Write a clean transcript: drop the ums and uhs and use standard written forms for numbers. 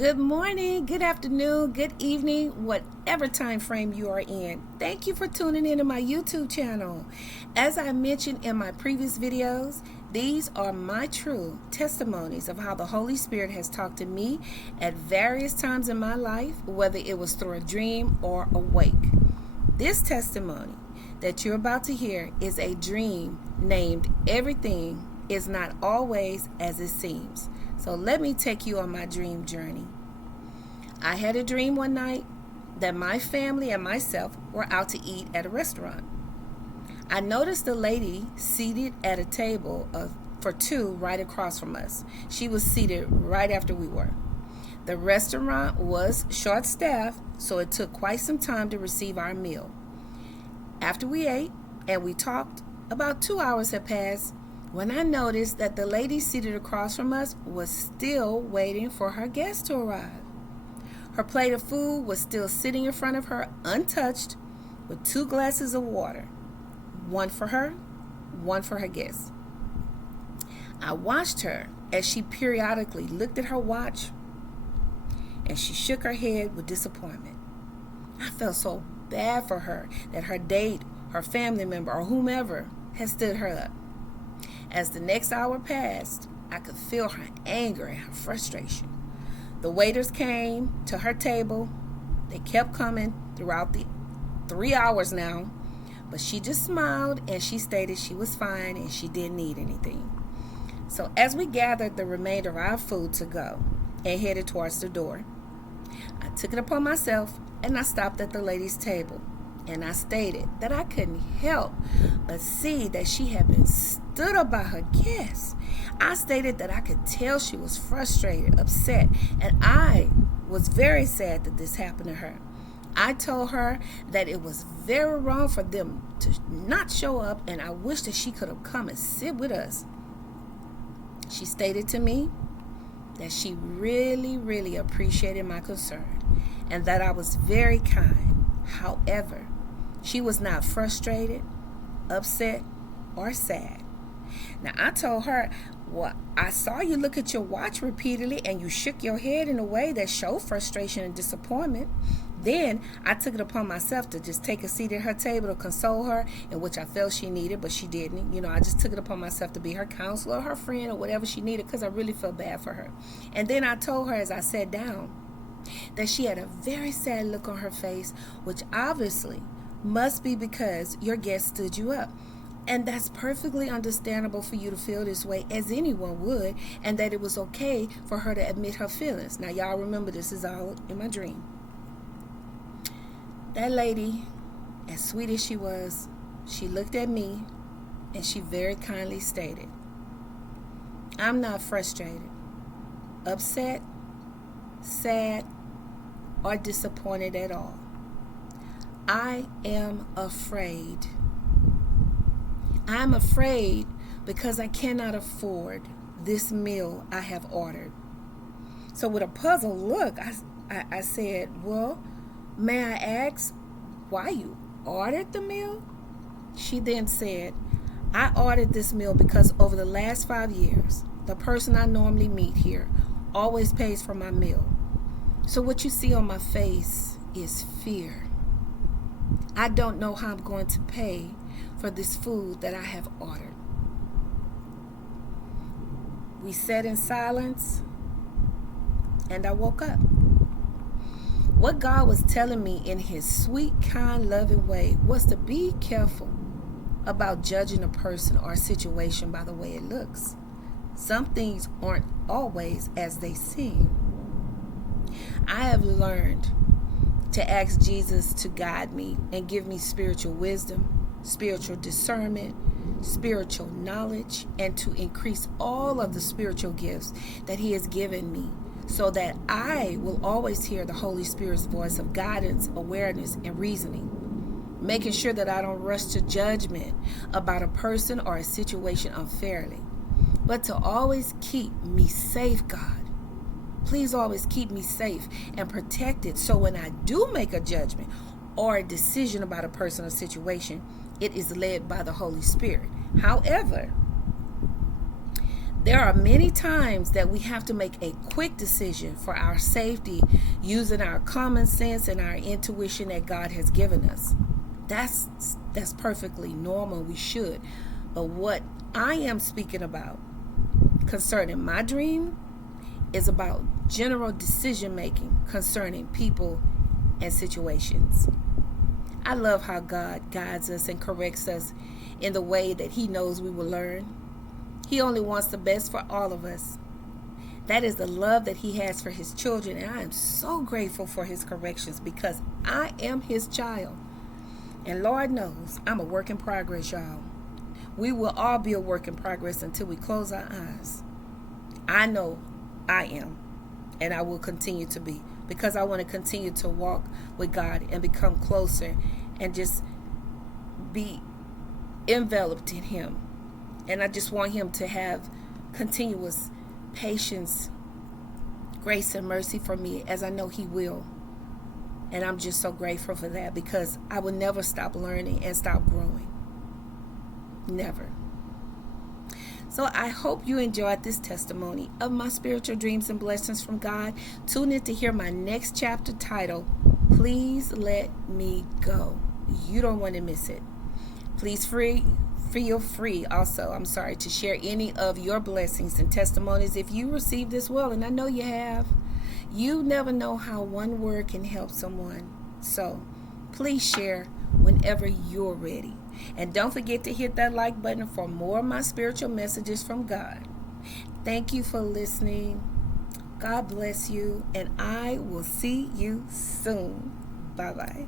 Good morning, good afternoon, good evening, whatever time frame you are in. Thank you for tuning in to my YouTube channel. As I mentioned in my previous videos, these are my true testimonies of how the Holy Spirit has talked to me at various times in my life, whether it was through a dream or awake. This testimony that you're about to hear is a dream named Everything Is Not Always As It Seems. So let me take you on my dream journey. I had a dream one night that my family and myself were out to eat at a restaurant. I noticed a lady seated at a table for two right across from us. She was seated right after we were. The restaurant was short-staffed, so it took quite some time to receive our meal. After we ate and we talked, about 2 hours had passed when I noticed that the lady seated across from us was still waiting for her guests to arrive. Her plate of food was still sitting in front of her untouched with 2 glasses of water, one for her, one for her guests. I watched her as she periodically looked at her watch and she shook her head with disappointment. I felt so bad for her that her date, her family member, or whomever had stood her up. As the next hour passed, I could feel her anger and her frustration. The waiters came to her table. They kept coming throughout the 3 hours now, but she just smiled and she stated she was fine and she didn't need anything. So as we gathered the remainder of our food to go and headed towards the door, I took it upon myself and I stopped at the lady's table. And I stated that I couldn't help but see that she had been stood up by her guests. I stated that I could tell she was frustrated, upset, and I was very sad that this happened to her. I told her that it was very wrong for them to not show up, and I wish that she could have come and sit with us. She stated to me that she really appreciated my concern and that I was very kind. However, she was not frustrated, upset, or sad. Now, I told her, well, I saw you look at your watch repeatedly and you shook your head in a way that showed frustration and disappointment. Then I took it upon myself to just take a seat at her table to console her, in which I felt she needed, but she didn't. I just took it upon myself to be her counselor, her friend, or whatever she needed, because I really felt bad for her. And then I told her as I sat down that she had a very sad look on her face, which obviously must be because your guest stood you up. And that's perfectly understandable for you to feel this way, as anyone would, and that it was okay for her to admit her feelings. Now, y'all remember, this is all in my dream. That lady, as sweet as she was, she looked at me and she very kindly stated, I'm not frustrated, upset, sad, or disappointed at all. I am afraid. I'm afraid because I cannot afford this meal I have ordered. So with a puzzled look, I said, well, may I ask why you ordered the meal? She then said, I ordered this meal because over the last 5 years, the person I normally meet here always pays for my meal. So what you see on my face is fear. I don't know how I'm going to pay for this food that I have ordered. We sat in silence and I woke up. What God was telling me in his sweet, kind, loving way was to be careful about judging a person or a situation by the way it looks. Some things aren't always as they seem. I have learned to ask Jesus to guide me and give me spiritual wisdom, spiritual discernment, spiritual knowledge, and to increase all of the spiritual gifts that he has given me so that I will always hear the Holy Spirit's voice of guidance, awareness, and reasoning, making sure that I don't rush to judgment about a person or a situation unfairly, but to always keep me safe, God. Please always keep me safe and protected so when I do make a judgment or a decision about a person or situation, it is led by the Holy Spirit. However, There are many times that we have to make a quick decision for our safety using our common sense and our intuition that God has given us. That's perfectly normal. We should. But what I am speaking about concerning my dream is about general decision making concerning people and situations. I love how God guides us and corrects us in the way that He knows we will learn. He only wants the best for all of us. That is the love that He has for His children, and I am so grateful for His corrections because I am His child. And Lord knows I'm a work in progress, y'all. We will all be a work in progress until we close our eyes. I know I am, and I will continue to be, because I want to continue to walk with God and become closer and just be enveloped in Him. And I just want Him to have continuous patience, grace, and mercy for me, as I know He will. And I'm just so grateful for that, because I will never stop learning and stop growing. Never. So I hope you enjoyed this testimony of my spiritual dreams and blessings from God. Tune in to hear my next chapter titled, Please Let Me Go. You don't want to miss it. Please feel free also, to share any of your blessings and testimonies if you received this well, and I know you have. You never know how one word can help someone. So please share whenever you're ready. And don't forget to hit that like button for more of my spiritual messages from God. Thank you for listening. God bless you, and I will see you soon. Bye-bye.